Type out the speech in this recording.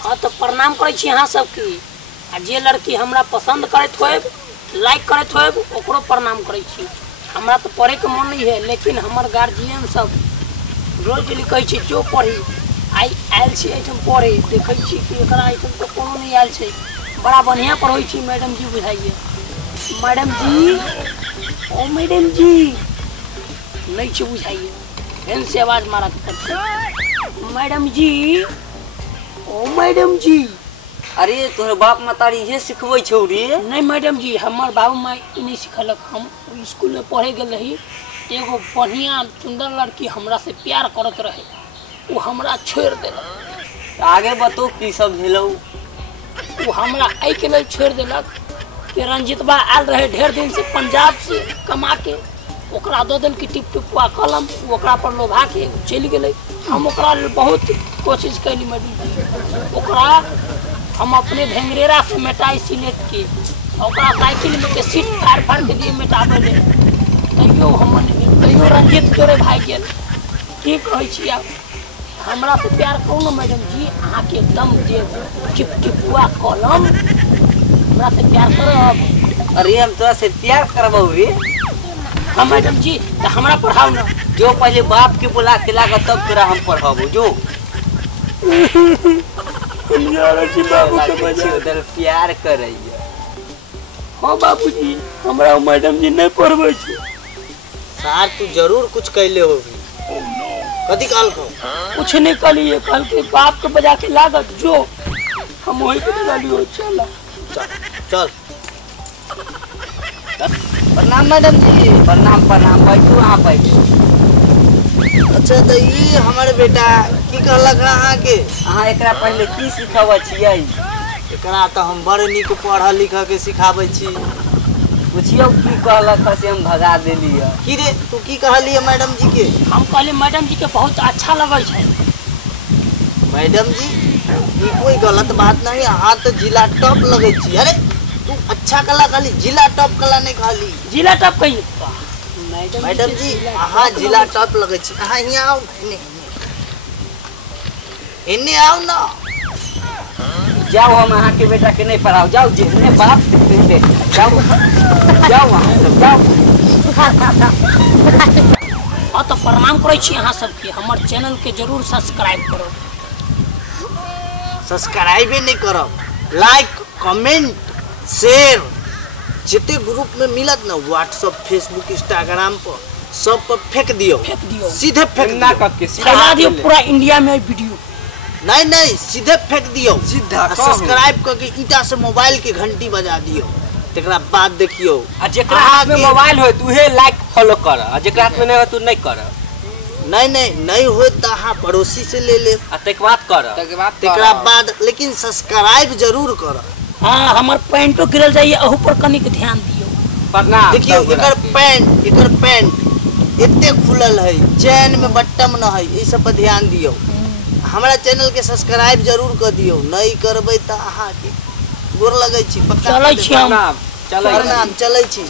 हाँ तो प्रणाम करे छी अहाँ सबके। आ जे लड़की हमरा पसंद करत होएब, लाइक करत होएब, ओकरो प्रणाम करे छी। हमरा तो पढ़े के मन नहीं है, लेकिन हमर गार्जियन सब रोज डेली कहै छी जो पढ़ी। आई आयल छी एठम पढ़े, देखै छी कि एकरा एठम तो कोनो नहीं आयल छै। बड़ा बढ़िया पढ़ै छी मैडम जी, बुझाइए। मैडम जी, ओ मैडम जी नहीं छै बुझाइए, एहन से आवाज मारा के पड़ते। मैडम जी, ओ मैडम जी। अरे तोहर बाप मतारी ये सिखबै छौ रे? नहीं मैडम जी, हमार बाबू माँ नहीं सिखलक। हम स्कूल में पढ़े गए रही, एगो बढ़िया सुंदर लड़की हमरा से प्यार करत रहे, वो हमरा छोड़ देलक। आगे बतो की सब भेलौ? वो हमरा आई के लिए छोड़ देलक कि रंजितबा आयल रहे ढेर दिन से पंजाब से कमा के, ओकरा दो दिन की टिप टिपुआ कलम, ओकरा पर लोभा के चल गए। हम ओकरा बहुत कोशिश कैली मैडम जी, ओकरा हम अपने भेंगरेरा से मिटाई सिलेट के, ओकरा साइकिल में के सीट फाड़ फाड़ के दिए मिटाबे ले। तैयो रंजित तोरे भाई गेल। की कहै छी आप, हमरा से प्यार करू ना मैडम जी, अहाँ के एकदम जे चिपचिपुआ कलम, हमरा से प्यार करब। अरे हम तोरा से प्यार करबौ रे। हाँ मैडम जी, तो हमरा पढ़ाओ ना। जो पहले बाप के बुला के लागा तब तेरा हम पढ़ाबो जो। बाबू के उधर प्यार करैया। हाँ बाबूजी, हमरा मैडम जी नहीं पढ़बै छी। सार तू जरूर कुछ कैले होगी। कथी कहल को? कुछ नहीं कलिए, कल के बाप के बजा के लागत जो, हम वही के चलियो। चल चल। प्रणाम मैडम जी। प्रणाम प्रणाम, बैठू अहाँ बैठू। अच्छा तो ये हमारे बेटा की कहलक अहाँ के? अहाँ एकरा पहले की सिखबै छियै? एकरा तो हम बड़ नीक पढ़ लिख के सिखाबै छी। पूछियो की कहलक से हम भगा देली है। की रे तू की कहली है मैडम जी के? हम कहले मैडम जी के बहुत अच्छा लगे छै। मैडम जी ये कोई गलत बात नहीं, अहाँ तो जिला टॉप लगे छी। अरे तू अच्छा कला कहली, जिला टॉप कला नहीं कहली। जिला टॉप कहिए मैडम जी, अहाँ जिला टॉप लगे छी। अहाँ यहाँ आओ, इन्ने आओ ना। जाओ, हम अहाँ के बेटा के नहीं पढ़ाओ, जाओ जितने बाप से जाओ जाओ वहाँ सब जाओ। हाँ तो प्रणाम करे छी अहाँ सबके। हमार चैनल के जरूर सब्सक्राइब करो। सब्सक्राइब नहीं करब, लाइक कमेंट शेयर जिते ग्रुप में मिलत ना, व्हाट्सएप फेसबुक इंस्टाग्राम पर सब पर फेंक दियो। फेंक दियो, सीधे फेंक ना दियो। करके फैला दियो पूरा इंडिया में वीडियो। नहीं नहीं, सीधे फेंक दियो सीधा। सब्सक्राइब करके ईटा से मोबाइल के घंटी बजा दियो। तेकरा बाद देखियो। आ जेकरा हाथ में मोबाइल हो तुहे लाइक फॉलो कर, आ जेकरा हाथ में नहीं हो तू नहीं कर। नहीं नहीं नहीं हो तो हाँ पड़ोसी से ले ले। आ तेक बात कर, तेकरा बाद लेकिन सब्सक्राइब जरूर कर। हाँ हमार पैंटो गिरल जाइए, अहू पर कनिक ध्यान दियो। प्रणाम। देखियो एकर पैंट इतने खुलल है, चैन में बटन न है, ये सब पर ध्यान दियो। हमारा चैनल के सब्सक्राइब जरूर कर दियो, नहीं करबै त अहाँ के गोर लगै छी। चलै छी हम। प्रणाम। प्रणाम, चलै छी।